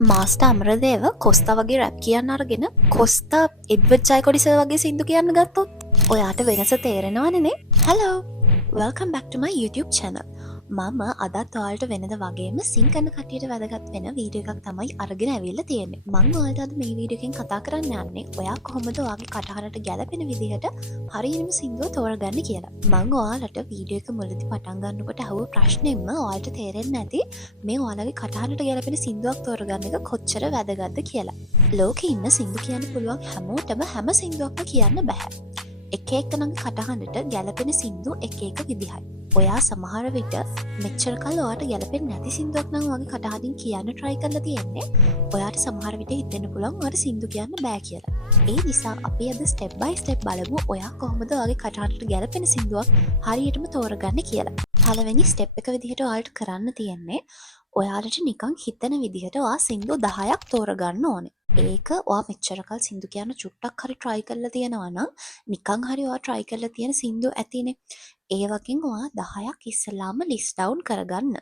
Master Amaradeva Costa වගේ rap කියන්න අරගෙන කොස්තා එඩ්වඩ් ජයකොඩිස වගේ සිින්දු කියන්න ගත්තොත් ඔයාට වෙනස තේරෙනවානනේ hello welcome back to my YouTube channel. මම අදත් ඔයාලට වෙනද වගේම සිංකන කටියට වැදගත් වෙන වීඩියෝ එකක් තමයි අරගෙන ඇවිල්ලා තියෙන්නේ. මම ඔයාලට අද මේ වීඩියෝ එකෙන් කතා කරන්න යන්නේ ඔයා කොහොමද ඔයාගේ කටහඬට ගැලපෙන විදිහට හරියටම සින්දුව තෝරගන්නේ කියලා. මම ඔයාලට වීඩියෝ එක මුලදී පටන් ගන්නකොට අහුව ප්‍රශ්නෙම්ම ඔයාලට තේරෙන්නේ නැති මේ ඔයාලගේ කටහඬට ගැලපෙන සින්දුවක් තෝරගන්න එක කොච්චර වැදගත්ද කියලා. ලෝකේ ඉන්න සින්දු කියන්න පුළුවන් හැමෝටම හැම සින්දුවක්ම කියන්න බෑ. එක එකනගේ කටහඬට ගැලපෙන සින්දු එක එක විදිහයි. ඔයා සමහර විට මෙච්චර කල් ඔයාට ගැලපෙන්නේ නැති සින්දුවක් නම් වගේ කටහඬින් කියන්න try කරලා තියෙන්නේ. ඔයාට සමහර විට හිතෙන්න පුළුවන් ඔයාට සින්දු කියන්න බෑ කියලා. ඒ නිසා අපි අද step by step බලමු ඔයා කොහොමද ඔයාගේ කටහඬට ගැලපෙන සින්දුවක් හරියටම තෝරගන්නේ කියලා. පළවෙනි step එක විදිහට ඔයාලට කරන්න තියෙන්නේ ඔයාලට නිකන් හිතන විදිහට ඔයා සින්දු 10ක් තෝරගන්න ඕනේ. ඒක ඔයා මෙච්චරකල් සින්දු කියන්න චුට්ටක් හරි try කරලා තියෙනවා නම් නිකන් හරි ඔයා try කරලා තියෙන සින්දු ඇතිනේ. ඒ වගේ ඔයා 10ක් ඉස්සලාම list down කරගන්න.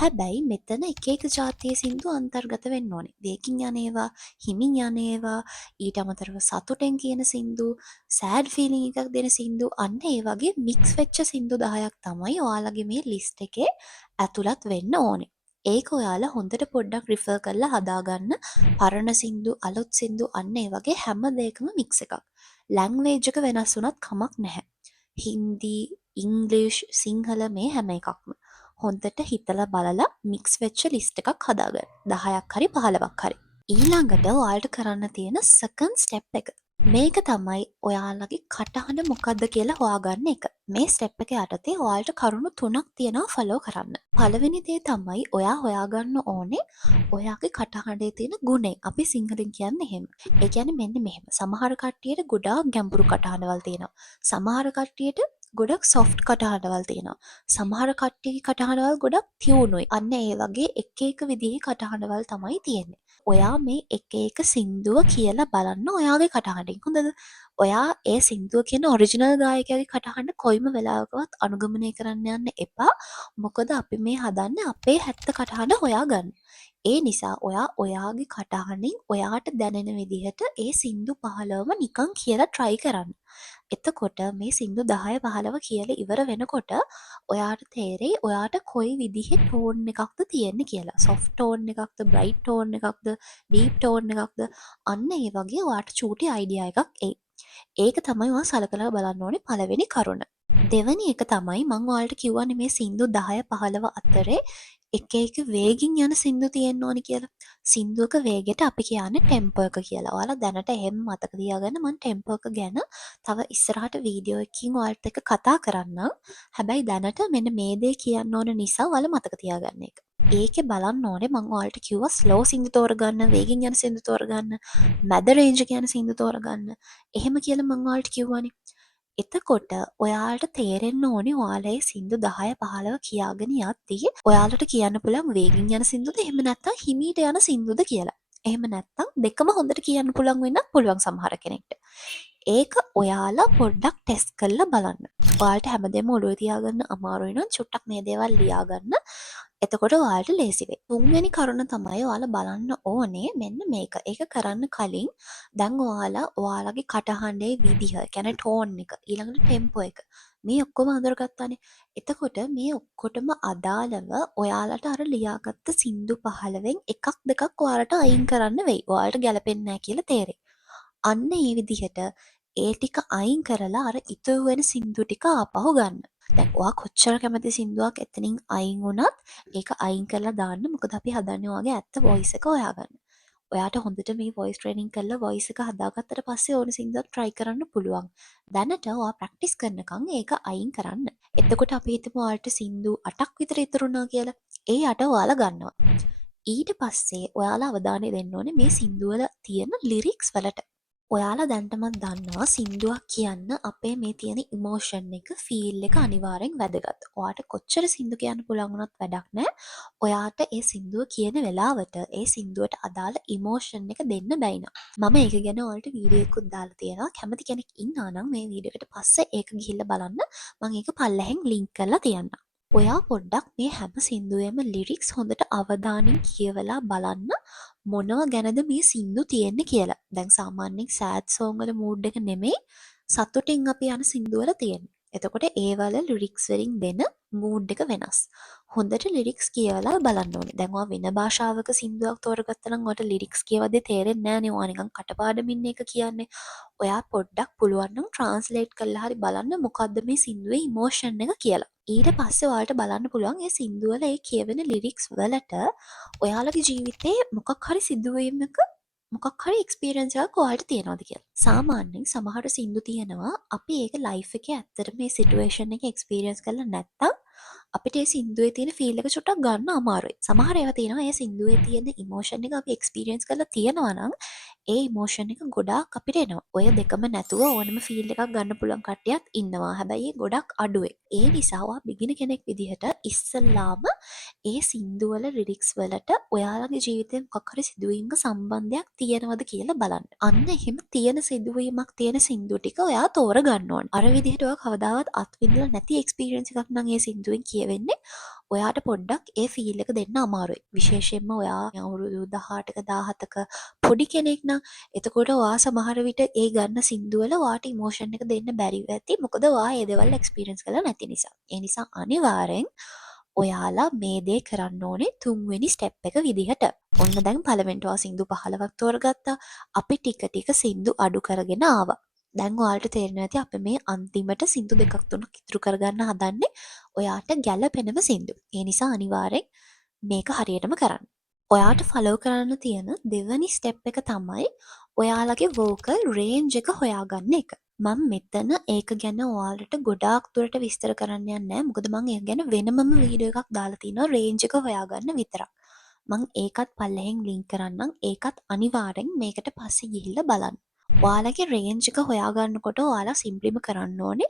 හැබැයි මෙතන එක එක ජාතියේ සින්දු අන්තර්ගත වෙන්න ඕනේ. වේගින් යන ඒවා, හිමින් යන ඒවා, ඊට අමතරව සතුටෙන් කියන සින්දු, sad feeling එකක් දෙන සින්දු, අන්න ඒ වගේ mix වෙච්ච සින්දු 10ක් තමයි ඔයාලගේ මේ list එකේ ඇතුළත් වෙන්න ඕනේ. ඒක ඔයාලා හොඳට පොඩ්ඩක් රිෆර් කරලා හදාගන්න. පරණ සින්දු අලුත් සින්දු අන්න ඒ වගේ හැම දෙයකම මික්ස් එකක්. ලැන්ග්වේජ් එක වෙනස් වුණත් කමක් නැහැ. හින්දි, ඉංග්ලිෂ්, සිංහල මේ හැම එකක්ම හොඳට හිතලා බලලා මික්ස් වෙච්ච ලිස්ට් එකක් හදාගන්න. 10ක් හරි 15ක් හරි. ඊළඟට ඔයාලට කරන්න තියෙන සෙකන්ඩ් ස්ටෙප් එක. මේක තමයි ඔයාලගේ කටහඬ මොකද්ද කියලා හොයාගන්න එක. මේ ස්ටෙප් එක යටතේ ඔයාලට කරුණු 3ක් තියෙනවා ෆලෝ කරන්න. පළවෙනි දේ තමයි ඔයා හොයාගන්න ඕනේ ඔයාගේ කටහඬේ තියෙන ගුණේ. අපි සිංහලෙන් කියන්නේ එහෙම. ඒ කියන්නේ මෙන්න මෙහෙම. සමහර කට්ටියට ගොඩාක් ගැඹුරු කටහඬවල් තියෙනවා. සමහර කට්ටියට ගොඩක් සොෆ්ට් කටහඬවල් තියෙනවා. සමහර කට්ටියගේ කටහඬවල් ගොඩක් තියුණුයි. අන්න ඒ වගේ එක එක විදිහේ කටහඬවල් තමයි තියෙන්නේ. ඔයා මේ එක එක සින්දුව කියලා බලන්න ඔයාගේ කටහඬින්. හොඳද? ඔයා ඒ සින්දුව කියන ඔරිජිනල් ගායකයාගේ කටහඬ කොයිම වෙලාවකවත් අනුගමනය කරන්න යන්න එපා. මොකද අපි මේ හදන්නේ අපේ හැත්ත කටහඬ හොයාගන්න. ඒ නිසා ඔයා ඔයාගේ කටහඬින් ඔයාට දැනෙන විදිහට ඒ සින්දු 15ම නිකන් කියලා try කරන්න. එතකොට මේ සින්දු 10 15 කියලා ඉවර වෙනකොට ඔයාට තේරෙයි ඔයාට කොයි විදිහේ ටෝන් එකක්ද තියෙන්නේ කියලා. soft tone එකක්ද, bright tone එකක්ද, deep tone එකක්ද, අන්න ඒ වගේ ඔයාට චූටි idea එකක් එයි. ඒක තමයි ඔයා සලකලා බලන්න ඕනේ පළවෙනි කරුණ. දෙවෙනි එක තමයි මම ඔයාලට කියවනේ මේ සින්දු 10 15 අතරේ එක එක වේගින් යන සින්දු තියෙන්න ඕනි කියලා. සින්දුවක වේගයට අපි කියන්නේ ටෙම්පෝ එක කියලා. ඔයාලා දැනට එහෙම මතක තියාගන්න. මම ටෙම්පෝ එක ගැන තව ඉස්සරහට වීඩියෝ එකකින් ඔයාලට එක කතා කරන්නම්. හැබැයි දැනට මෙන්න මේ දේ කියන්න ඕන නිසා ඔයාලා මතක තියාගන්න එක. ඒකේ බලන්න ඕනේ මම ඔයාලට කිව්වා ස්ලෝ සින්දු තෝරගන්න, වේගින් යන සින්දු තෝරගන්න, මැද රේන්ජ් කියන සින්දු තෝරගන්න. එහෙම කියලා මම ඔයාලට කිව්වනේ. එතකොට ඔයාලට තේරෙන්න ඕනේ ඔයාලා සින්දු 10 15 කියාගෙන යද්දී ඔයාලට කියන්න පුළුවන් වේගින් යන සින්දුද එහෙම නැත්නම් හිමීට යන සින්දුද කියලා. එහෙම නැත්නම් දෙකම හොඳට කියන්න පුළුවන් වෙන්නත් පුළුවන් සමහර කෙනෙක්ට. ඒක ඔයාලා පොඩ්ඩක් ටෙස්ට් කරලා බලන්න. ඔයාලට හැමදේම ඔළුවේ තියාගන්න අමාරුයි නම් චුට්ටක් මේ දේවල් ලියා ගන්න. එතකොට ඔයාලට ලේසි වෙයි. තුන්වෙනි කරුණ තමයි ඔයාලා බලන්න ඕනේ මෙන්න මේක. ඒක කරන්න කලින් දැන් ඔයාලා ඔයාලගේ කටහඬේ විදිහ, කියන්නේ ටෝන් එක, ඊළඟට ටෙම්පෝ එක මේ ඔක්කොම අඳුරගත්තානේ. එතකොට මේ ඔක්කොටම අදාළව ඔයාලට අර ලියාගත්ත සින්දු 15න් එකක් දෙකක් ඔයාලට අයින් කරන්න වෙයි. ඔයාලට ගැලපෙන්නේ නැහැ කියලා තේරෙයි. අන්න ඒ විදිහට ඒ ටික අයින් කරලා අර ඉතුරු වෙන සින්දු ටික ආපහු ගන්න. දැන් ඔයා කොච්චර කැමති සින්දුවක් එතනින් අයින් වුණත් ඒක අයින් කරලා දාන්න. මොකද අපි හදන්නේ ඔයාගේ ඇත්ත වොයිස් එක හොයාගන්න. ඔයාට හොඳට මේ වොයිස් ට්‍රේනින් කරලා වොයිස් එක හදාගත්තට පස්සේ ඕන සින්දුවක් try කරන්න පුළුවන්. දැනට ඔයා ප්‍රැක්ටිස් කරනකම් ඒක අයින් කරන්න. එතකොට අපි හිතමු ඔයාලට සින්දු 8ක් විතර ඉතුරු වුණා කියලා. ඒ 8 ඔයාලා ගන්නවා. ඊට පස්සේ ඔයාලා අවධානය දෙන්න ඕනේ මේ සින්දු වල තියෙන ලිරික්ස් වලට. ඔයාලා දැන්ටමත් දන්නවා සින්දුවක් කියන්න අපේ මේ තියෙන ඉමෝෂන් එක, ෆීල් එක අනිවාර්යෙන් වැදගත්. ඔයාට කොච්චර සින්දු කියන්න පුළුවන් වුණත් වැඩක් නැහැ. ඔයාට ඒ සින්දුව කියන වෙලාවට ඒ සින්දුවට අදාළ ඉමෝෂන් එක දෙන්න බැයි නම්. මම ඒක ගැන ඔයාලට වීඩියෝ එකකුත් දාලා තියෙනවා. කැමති කෙනෙක් ඉන්නා නම් මේ වීඩියෝ එකට පස්සේ ඒක ගිහිල්ලා බලන්න. මම ඒක පල්ලෙහෙන් ලින්ක් කරලා තියන්නම්. ඔයා පොඩ්ඩක් මේ හැම සින්දුවේම ලිරික්ස් හොඳට අවධානයෙන් කියවලා බලන්න. මොනවා ගැනද මේ සින්දු තියෙන්නේ කියලා. දැන් සාමාන්‍යයෙන් සෑඩ් සෝං වල මූඩ් එක නෙමෙයි සතුටින් අපි යන සින්දු වල තියෙන්නේ. එතකොට ඒ වල ලිරික්ස් වලින් දෙන මූඩ් එක වෙනස්. හොඳට ලිරික්ස් කියවලා බලන්න ඕනේ. දැන් ඔයා වෙන භාෂාවක සින්දුවක් තෝරගත්තා නම් ඔයාට ලිරික්ස් කියවද්දී තේරෙන්නේ නැහැ නේ. ඔයා නිකන් කටපාඩමින් එක කියන්නේ. ඔයා පොඩ්ඩක් පුළුවන් නම් ට්‍රාන්ස්ලේට් කරලා හරි බලන්න මොකද්ද මේ සින්දුවේ ඉමෝෂන් එක කියලා. ඊට පස්සේ ඔයාලට බලන්න පුළුවන් ඒ සින්දු වල ඒ කියවෙන ලිරික්ස් වලට ඔයාලගේ ජීවිතේ මොකක් හරි සිදුවීමක මොකක් හරි එක්ස්පීරියන්ස් එකක් ඔයාලට තියෙනවද කියලා. සාමාන්‍යයෙන් සමහර සින්දු තියෙනවා අපි ඒක ලයිෆ් එකේ ඇත්තටම මේ සිටුේෂන් එක එක්ස්පීරියන්ස් කරලා නැත්තම් අපිට ඒ සින්දුවේ තියෙන ෆීල් එක චුට්ටක් ගන්න අමාරුයි. සමහර ඒවා තියෙනවා ඒ සින්දුවේ තියෙන ඉමෝෂන් එක අපි එක්ස්පීරියන්ස් කරලා තියෙනවා නම් ඒ ඉමෝෂන් එක ගොඩාක් අපිට එනවා. ඔය දෙකම නැතුව ඕනම ෆීල් එකක් ගන්න පුළුවන් කට්ටියක් ඉන්නවා. හැබැයි ඒ ගොඩක් අඩුයි. ඒ නිසා ඔයා බිගින කෙනෙක් විදිහට ඉස්සල්ලාම ඒ සින්දු වල ලිරික්ස් වලට ඔයාලගේ ජීවිතේ මොකක් හරි සිදුවීමක සම්බන්ධයක් තියෙනවද කියලා බලන්න. අන්න එහෙම තියෙන සිදුවීමක් තියෙන සින්දු ටික ඔයා තෝරගන්න ඕන. අර විදිහට ඔයා කවදාවත් අත්විඳලා නැති එක්ස්පීරියන්ස් එකක් නම් ඒ සින්දුවෙන් කියවෙන්නේ ඔයාට පොඩ්ඩක් ඒ ෆීල් එක දෙන්න අමාරුයි. විශේෂයෙන්ම ඔයා අවුරුදු 18ක 17ක පොඩි කෙනෙක් නම් එතකොට ඔයා සමහර විට ඒ ගන්න සින්දු වල ඔයාට ඉමෝෂන් එක දෙන්න බැරිව ඇති. මොකද ඔයා ඒ දේවල් එක්ස්පීරියන්ස් කරලා නැති නිසා. ඒ නිසා අනිවාර්යෙන් ඔයාලා මේ දේ කරන්න ඕනේ තුන්වෙනි ස්ටෙප් එක විදිහට. ඔන්න දැන් පළවෙනිට ඔයා සින්දු 15ක් තෝරගත්තා. අපි ටික ටික සින්දු අඩු කරගෙන ආවා. දැන් ඔයාලට තේරෙනවා ඇති අපි මේ අන්තිමට සින්දු දෙකක් තුනක් ඉතුරු කරගන්න හදන්නේ ඔයාට ගැළපෙනම සින්දු. ඒ නිසා අනිවාර්යෙන් මේක හරියටම කරන්න. ඔයාට ෆලෝ කරන්න තියෙන දෙවැනි ස්ටෙප් එක තමයි ඔයාලගේ වෝකල් රේන්ජ් එක හොයාගන්න එක. මම මෙතන ඒක ගැන ඔයාලට ගොඩාක් දුරට විස්තර කරන්න යන්නේ නැහැ. මොකද මම ඒක ගැන වෙනමම වීඩියෝ එකක් දාලා තිනවා රේන්ජ් එක හොයාගන්න විතරක්. මම ඒකත් පල්ලෙහෙන් ලින්ක් කරන්නම්. ඒකත් අනිවාර්යෙන් මේකට පස්සේ ගිහිල්ලා බලන්න. ඔයාලගේ රේන්ජ් එක හොයාගන්නකොට ඔයාලා සිම්පලිම කරන්න ඕනේ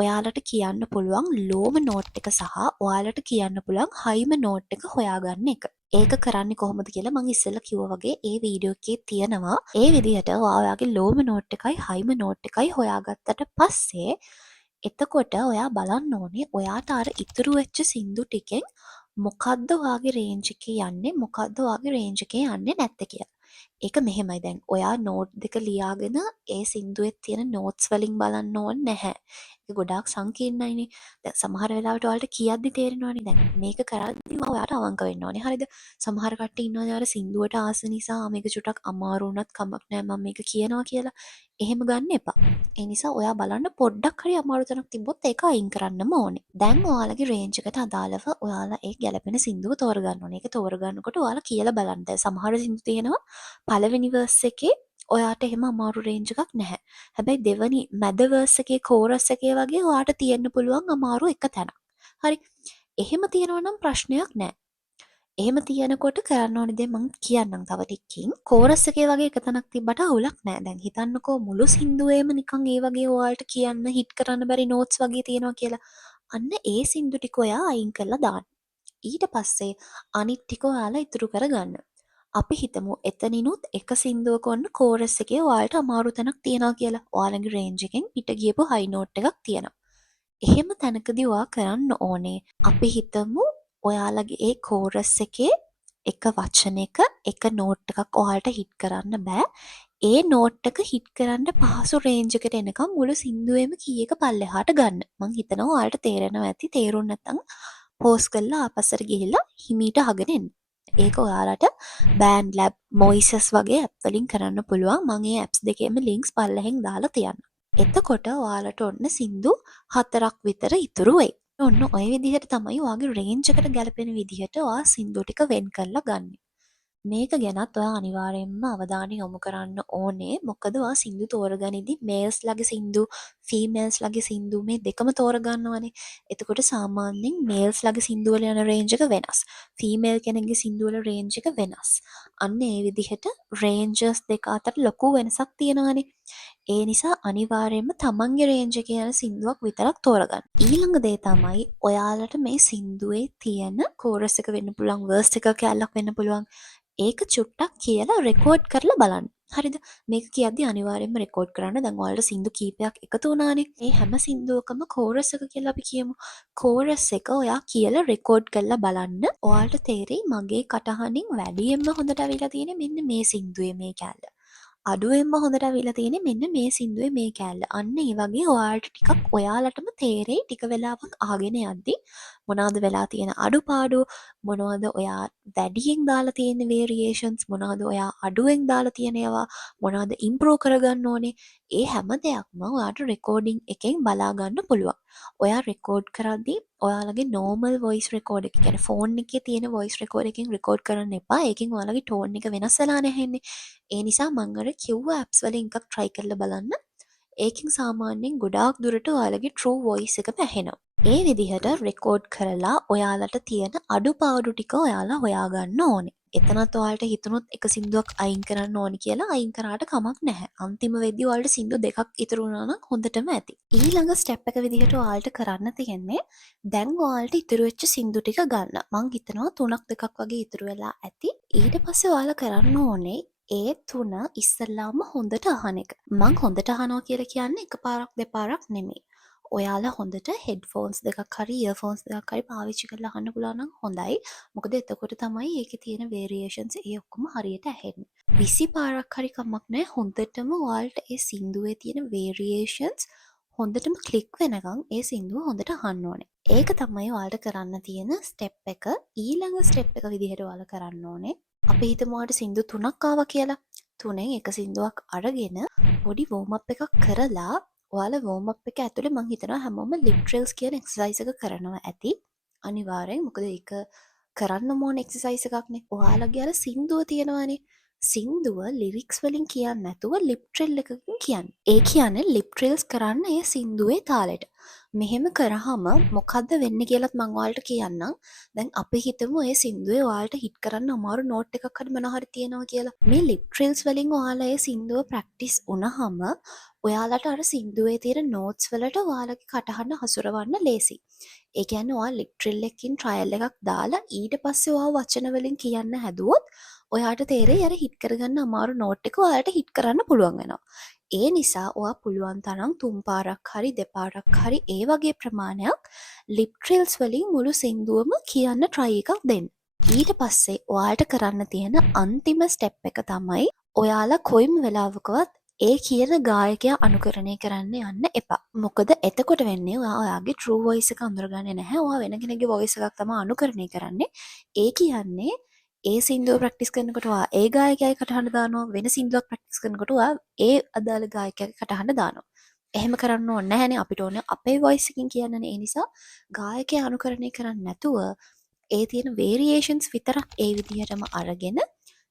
ඔයාලට කියන්න පුළුවන් ලෝම නෝට් එක සහ ඔයාලට කියන්න පුළුවන් හයිම නෝට් එක හොයාගන්න එක. ඒක කරන්නේ කොහොමද කියලා මම ඉස්සෙල්ලා කිව්වා වගේ ඒ වීඩියෝ එකේ තියෙනවා. ඒ විදිහට ඔයාගේ ලෝම නෝට් එකයි හයිම නෝට් එකයි හොයාගත්තට පස්සේ එතකොට ඔයා බලන්න ඕනේ ඔයාට අර ඉතුරු වෙච්ච සින්දු ටිකෙන් මොකද්ද ඔයාගේ රේන්ජ් එකේ යන්නේ මොකද්ද ඔයාගේ රේන්ජ් එකේ යන්නේ නැත්තේ කියලා. ඒක මෙහෙමයි දැන් ඔයා නෝට් දෙක ලියාගෙන ඒ සින්දුවේ තියෙන නෝට්ස් වලින් බලන්න ඕනේ නැහැ. ඒක ගොඩාක් සංකීර්ණයිනේ. දැන් සමහර වෙලාවට ඔයාලට කියද්දි තේරෙනවනේ දැන් මේක කරද්දි ඔයාට අවංක වෙන්න ඕනේ. හරිද? සමහර කට්ටිය ඉන්නවා අර සින්දුවට ආස නිසා මේක චුට්ටක් අමාරු වුණත් කමක් නැහැ මම මේක කියනවා කියලා. එහෙම ගන්න එපා. ඒ නිසා ඔයා බලන්න පොඩ්ඩක් හරි අමාරු තැනක් තිබ්බොත් ඒක අයින් කරන්නම ඕනේ. දැන් ඔයාලගේ රේන්ජ් එකට අදාළව ඔයාලා ඒ ගැළපෙන සින්දුව තෝරගන්න ඕනේ. ඒක තෝරගන්නකොට ඔයාලා කියලා බලන්න. දැන් සමහර සින්දු තියෙනවා පළවෙනි වර්ස් එකේ ඔයාට එහෙම අමාරු රේන්ජ් එකක් නැහැ. හැබැයි දෙවනි මැද වර්ස් එකේ කෝරස් එකේ වගේ ඔයාට තියෙන්න පුළුවන් අමාරු එක තැනක්. හරි. එහෙම තියෙනවා නම් ප්‍රශ්නයක් නැහැ. එහෙම තියෙනකොට කරන්න ඕනේ දේ මම කියන්නම් තව ටිකකින්. කෝරස් එකේ වගේ එක තැනක් තිබ්බට අවුලක් නැහැ. දැන් හිතන්නකෝ මුළු සින්දුවේම නිකන් ඒ වගේ ඔයාලට කියන්න හිට් කරන්න බැරි නෝට්ස් වගේ තියෙනවා කියලා. අන්න ඒ සින්දු ටික ඔයා අයින් කරලා දාන්න. ඊට පස්සේ අනිත් ටික ඔයාලා ඉතුරු කරගන්න. අපි හිතමු එතනිනුත් එක සින්දුවක ඔන්න කෝරස් එකේ ඔයාලට අමාරු තැනක් තියෙනවා කියලා. ඔයාලගේ රේන්ජ් එකෙන් පිට ගියපු හයි නෝට් එකක් තියෙනවා. එහෙම තැනකදී ඔයා කරන්න ඕනේ. අපි හිතමු ඔයාලගේ ඒ කෝරස් එකේ එක වචනයක එක නෝට් එකක් ඔයාලට හිට් කරන්න බෑ. ඒ නෝට් එක හිට් කරන්න පහසු රේන්ජ් එකට එනකම් මුළු සින්දුවේම කීයක පල්ලෙහාට ගන්න. මං හිතනවා ඔයාලට තේරෙනවා ඇති. තේරුම් නැත්නම් පෝස් කරලා ආපස්සට ගිහිල්ලා හිමීට අහගෙන එන්න. ඒක ඔයාලට බෑන්ඩ් ලැබ් මොයිසස් වගේ ඇප් වලින් කරන්න පුළුවන්. මම මේ ඇප්ස් දෙකේම ලින්ක්ස් පල්ලෙහෙන් දාලා තියන්නම්. එතකොට ඔයාලට ඔන්න සින්දු 4ක් විතර ඉතුරු වෙයි. ඔන්න ඔය විදිහට තමයි ඔයාගේ රේන්ජ් එකට ගැලපෙන විදිහට ඔයා සින්දු ටික වෙන් කරලා ගන්න. මේක ගැනත් ඔයා අනිවාර්යයෙන්ම අවධානය යොමු කරන්න ඕනේ. මොකද ඔයා සින්දු තෝරගනිද්දී මේල්ස් ලගේ සින්දු, ෆීමේල්ස් ලගේ සින්දු මේ දෙකම තෝරගන්නවනේ. එතකොට සාමාන්‍යයෙන් මේල්ස් ලගේ සින්දු වල යන රේන්ජ් එක වෙනස්. ෆීමේල් කෙනෙක්ගේ සින්දු වල රේන්ජ් එක වෙනස්. අන්න ඒ විදිහට රේන්ජස් දෙක අතර ලොකු වෙනසක් තියෙනවානේ. ඒ නිසා අනිවාර්යයෙන්ම තමන්ගේ රේන්ජ් එකේ යන සින්දුවක් විතරක් තෝරගන්න. ඊළඟ දේ තමයි ඔයාලට මේ සින්දුවේ තියෙන කෝරස් එක වෙන්න පුළුවන්, වර්ස් එක කැලක් වෙන්න පුළුවන්. ඒක චුට්ටක් කියලා රෙකෝඩ් කරලා බලන්න. හරිද? මේක කියද්දි අනිවාර්යෙන්ම රෙකෝඩ් කරන්න. දැන් ඔයාලට සින්දු කීපයක් එකතු වුණානේ. මේ හැම සින්දුවකම කෝරස් එක කියලා අපි කියමු. කෝරස් එක ඔයා කියලා රෙකෝඩ් කරලා බලන්න. ඔයාලට තේරෙයි මගේ කටහඬින් වැඩියෙන්ම හොඳට අවිලා තියෙන්නේ මෙන්න මේ සින්දුවේ මේ කැල්ල. අඩුවෙන්ම හොඳට අවිලා තියෙන්නේ මෙන්න මේ සින්දුවේ මේ කැල්ල. අන්න ඒ වගේ ඔයාලට ටිකක් ඔයාලටම තේරෙයි ටික වෙලාවක් අහගෙන යද්දි මොනවද වෙලා තියෙන අඩුපාඩු, මොනවද ඔයා වැඩියෙන් දාලා තියෙන වේරියේෂන්ස්, මොනවද ඔයා අඩුවෙන් දාලා තියෙන ඒවා, මොනවද ඉම්ප්‍රූව් කරගන්න ඕනේ. ඒ හැම දෙයක්ම ඔයාට රෙකෝඩින් එකෙන් බලා ගන්න පුළුවන්. ඔයා රෙකෝඩ් කරද්දී ඔයාලගේ නෝමල් වොයිස් රෙකෝඩ් එක කියන්නේ ෆෝන් එකේ තියෙන වොයිස් රෙකෝඩ් එකකින් රෙකෝඩ් කරන්න එපා. ඒකෙන් ඔයාලගේ ටෝන් එක වෙනස් වෙලා නැහෙන්නේ. ඒ නිසා මං අර කිව්ව ඇප්ස් වලින් එකක් try කරලා බලන්න. ඒකෙන් සාමාන්‍යයෙන් ගොඩාක් දුරට ඔයාලගේ true voice එක ඇහෙනවා. ඒ විදිහට රෙකෝඩ් කරලා ඔයාලට තියෙන අඩුපාඩු ටික ඔයාලා හොයාගන්න ඕනේ. එතනත් ඔයාලට හිතුනොත් එක සින්දුවක් අයින් කරන්න ඕනි කියලා අයින් කරාට කමක් නැහැ. අන්තිම වෙද්දී ඔයාලට සින්දු දෙකක් ඉතුරු වුණා නම් හොඳටම ඇති. ඊළඟ ස්ටෙප් එක විදිහට ඔයාලට කරන්න තියෙන්නේ දැන් ඔයාලට ඉතුරු වෙච්ච සින්දු ටික ගන්න. මං හිතනවා 3ක් 2ක් වගේ ඉතුරු වෙලා ඇති. ඊට පස්සේ ඔයාලා කරන්න ඕනේ ඒ 3 ඉස්සල්ලාම හොඳට අහන එක. මං හොඳට අහනවා කියලා කියන්නේ එකපාරක් දෙපාරක් නෙමෙයි. ඔයාලා හොඳට හෙඩ්ෆෝන්ස් දෙකක් හරි ඉයර්ෆෝන්ස් දෙකක් හරි පාවිච්චි කරලා අහන්න පුළුවන් නම් හොඳයි. මොකද එතකොට තමයි ඒකේ තියෙන වේරියේෂන්ස් ඒ ඔක්කොම හරියට ඇහෙන්නේ. 20 පාරක් හරි කමක් නැහැ. හොඳටම ඔයාලට ඒ සින්දුවේ තියෙන වේරියේෂන්ස් හොඳටම ක්ලික් වෙනකන් ඒ සින්දුව හොඳට අහන්න ඕනේ. ඒක තමයි ඔයාලට කරන්න තියෙන ස්ටෙප් එක. ඊළඟ ස්ටෙප් එක විදිහට ඔයාලා කරන්න ඕනේ. අපි හිතමු ඔයාලට සින්දු 3ක් ආවා කියලා. 3න් එක සින්දුවක් අරගෙන පොඩි වෝම් අප් එකක් කරලා ඔයාලා වෝම් අප් එක ඇතුලේ මං හිතනවා හැමෝම ලිප් ට්‍රිල්ස් කියන එක්සර්සයිස් එක කරනවා ඇති. අනිවාර්යෙන්. මොකද ඒක කරන්න ඕන එක්සර්සයිස් එකක්නේ. ඔයාලගේ අර සින්දුව තියෙනවානේ. සින්දුව ලිරික්ස් වලින් කියන්නේ නැතුව ලිප් ට්‍රිල් එකකින් කියන්නේ. ඒ කියන්නේ ලිප් ට්‍රිල්ස් කරන්න ඒ සින්දුවේ තාලෙට. මෙහෙම කරාම මොකද්ද වෙන්නේ කියලාත් මං ඔයාලට කියන්නම්. දැන් අපි හිතමු ඒ සින්දුවේ ඔයාලට හිට් කරන්න අමාරු නෝට් එකක් හරි මොනවා හරි තියෙනවා කියලා. මේ ලිප් ට්‍රිල්ස් වලින් ඔයාලා ඒ සින්දුව ප්‍රැක්ටිස් වුණාම ඔයාලට අර සින්දුවේ තියෙන නෝට්ස් වලට ඔයාලගේ කටහඬ හසුරවන්න ලේසි. ඒ කියන්නේ ඔයා ලිප් ට්‍රිල් එකකින් ට්‍රයල් එකක් දාලා ඊට පස්සේ ඔයා වචන වලින් කියන්න හැදුවොත් ඔයාට තේරෙයි අර හිට් කරගන්න අමාරු නෝට් එක ඔයාලට හිට් කරන්න පුළුවන් වෙනවා. ඒ නිසා ඔයා පුළුවන් තරම් 3 පාරක් හරි 2 පාරක් හරි ඒ වගේ ප්‍රමාණයක් ලිප් ට්‍රිල්ස් වලින් මුළු සින්දුවම කියන්න try එකක් දෙන්න. ඊට පස්සේ ඔයාලට කරන්න තියෙන අන්තිම ස්ටෙප් එක තමයි ඔයාලා කොයිම වෙලාවකවත් ඒ කියන ගායකයා අනුකරණය කරන්න යන්න එපා. මොකද එතකොට වෙන්නේ ඔයාගේ true voice එක අඳුරගන්නේ නැහැ. ඔයා වෙන කෙනෙක්ගේ voice එකක් තමයි අනුකරණය කරන්නේ. ඒ කියන්නේ ඒ සින්දුව ප්‍රැක්ටිස් කරනකොට ඔයා ඒ ගායකයාගේ කටහඬ දානවා. වෙන සින්දුවක් ප්‍රැක්ටිස් කරනකොට ඔයා ඒ අදාළ ගායකයාගේ කටහඬ දානවා. එහෙම කරන්න ඕනේ නැහැනේ. අපිට ඕනේ අපේ voice එකකින් කියන්නනේ. ඒ නිසා ගායකයා අනුකරණය කරන්නේ නැතුව ඒ තියෙන වේරියේෂන්ස් විතරක් ඒ විදිහටම අරගෙන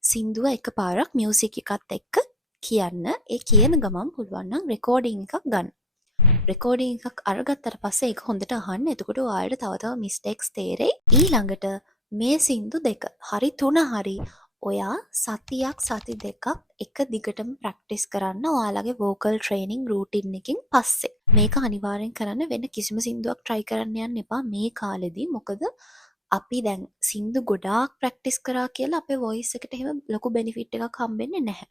සින්දුව එකපාරක් මියුසික් එකත් එක්ක කියන්න. ඒ කියන ගමන් පුළුවන් නම් රෙකෝඩින් එකක් ගන්න. රෙකෝඩින් එකක් අරගත්තට පස්සේ ඒක හොඳට අහන්න. එතකොට ඔයාලට තව තව මිස්ටේක්ස් තේරෙයි. ඊළඟට මේ සින්දු දෙක හරි 3 හරි ඔයා සතියක් සති දෙකක් එක දිගටම ප්‍රැක්ටිස් කරන්න ඔයාලගේ වෝකල් ට්‍රේනින් රූටින් එකකින් පස්සේ. මේක අනිවාර්යෙන් කරන්න. වෙන කිසිම සින්දුවක් try කරන්න යන්න එපා මේ කාලෙදී. මොකද අපි දැන් සින්දු ගොඩාක් ප්‍රැක්ටිස් කරා කියලා අපේ වොයිස් එකට එහෙම ලොකු බෙනිෆිට් එකක් හම්බෙන්නේ නැහැ.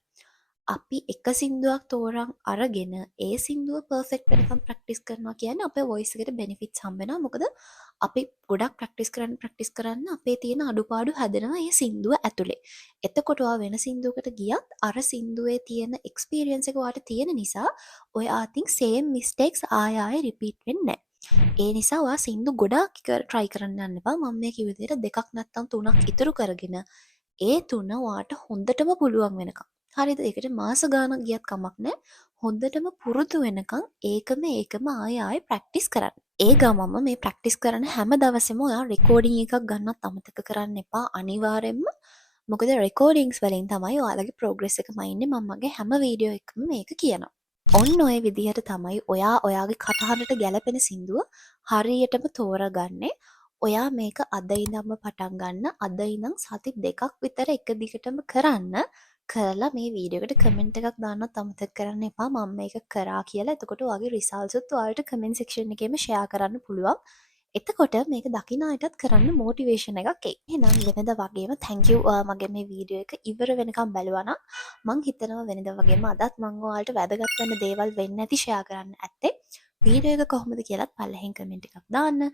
අපි එක සින්දුවක් තෝරන් අරගෙන ඒ සින්දුව පර්ෆෙක්ට් වෙනකම් ප්‍රැක්ටිස් කරනවා කියන්නේ අපේ වොයිස් එකට බෙනිෆිට්ස් හම්බ වෙනවා. මොකද අපි ගොඩක් ප්‍රැක්ටිස් කරන්න අපේ තියෙන අඩුපාඩු හැදෙනවා ඒ සින්දුව ඇතුලේ. එතකොට ඔයා වෙන සින්දුවකට ගියත් අර සින්දුවේ තියෙන එක්ස්පීරියන්ස් එක ඔයාට තියෙන නිසා ඔය ආතින් සේම් මිස්ටේක්ස් ආයෙ ආයෙ රිපීට් වෙන්නේ නැහැ. ඒ නිසා ඔයා සින්දු ගොඩාක් try කරන්න යන්න එපා. මම මේ කිව්ව විදිහට දෙකක් නැත්නම් තුනක් ඉතුරු කරගෙන ඒ තුන ඔයාට හොඳටම පුළුවන් වෙනකම්. හරිද? ඒකට මාස ගාණක් ගියත් කමක් නැහැ. හොඳටම පුරුදු වෙනකන් ඒකම ආයෙ ප්‍රැක්ටිස් කරන්න. ඒ ගමම මේ ප්‍රැක්ටිස් කරන හැම දවසෙම ඔයා රෙකෝඩින් එකක් ගන්නත් අමතක කරන්න එපා අනිවාර්යෙන්ම. මොකද රෙකෝඩින්ග්ස් වලින් තමයි ඔයාලගේ ප්‍රෝග්‍රස් එක මයින්නේ. මම මගේ හැම වීඩියෝ එකකම මේක කියනවා. ඔන්න ඔය විදිහට තමයි ඔයා ඔයාගේ කටහඬට ගැලපෙන සින්දුව හරියටම තෝරගන්නේ. ඔයා මේක අද ඉඳන්ම පටන් ගන්න. අද ඉඳන් සති 2ක් විතර එක දිගටම කරන්න. කරලා මේ වීඩියෝ එකට කමෙන්ට් එකක් දාන්නත් අමතක කරන්න එපා. මම මේක කරා කියලා. එතකොට ඔයාගේ රිසල්ට්ස් උත් ඔයාලට කමෙන්ට් සෙක්ෂන් එකේම ෂෙයා කරන්න පුළුවන්. එතකොට මේක දකින අයටත් කරන්න මෝටිවේෂන් එකක් එයි. එහෙනම් වෙනද වගේම thank you මගේ මේ වීඩියෝ එක ඉවර වෙනකම් බැලුවා නම් මං හිතනවා වෙනද වගේම අදත් මං ඔයාලට වැදගත් වෙන දේවල් වෙන්න ඇති ෂෙයා කරන්න ඇත්තේ. වීඩියෝ එක කොහොමද කියලාත් පල්ලෙහෙන් කමෙන්ට් එකක් දාන්න.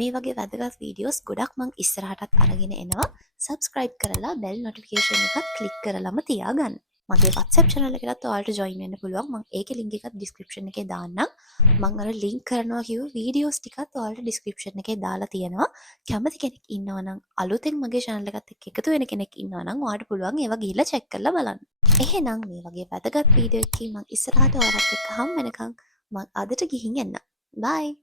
මේ වගේ වැදගත් වීඩියෝස් ගොඩක් මං ඉස්සරහටත් අරගෙන එනවා. සබස්ක්‍රයිබ් කරලා බෙල් නොටිෆිකේෂන් එකත් ක්ලික් කරලම තියාගන්න. මගේ WhatsApp channel එකටත් ඔයාලට join වෙන්න පුළුවන්. මං ඒකේ link එකත් description එකේ දාන්නම්. මං අර link කරනවා කිව්ව වීඩියෝස් ටිකත් ඔයාලට description එකේ දාලා තියෙනවා. කැමති කෙනෙක් ඉන්නවා නම් අලුතෙන් මගේ channel එකත් එක්ක එකතු වෙන කෙනෙක් ඉන්නවා නම් ඔයාලට පුළුවන් ඒවා ගිහිල්ලා check කරලා බලන්න. එහෙනම් මේ වගේ වැදගත් වීඩියෝ එකකින් මං ඉස්සරහට ඔයාලත් එක්ක හම් වෙනකන් මං අදට ගිහින් එන්නම්. bye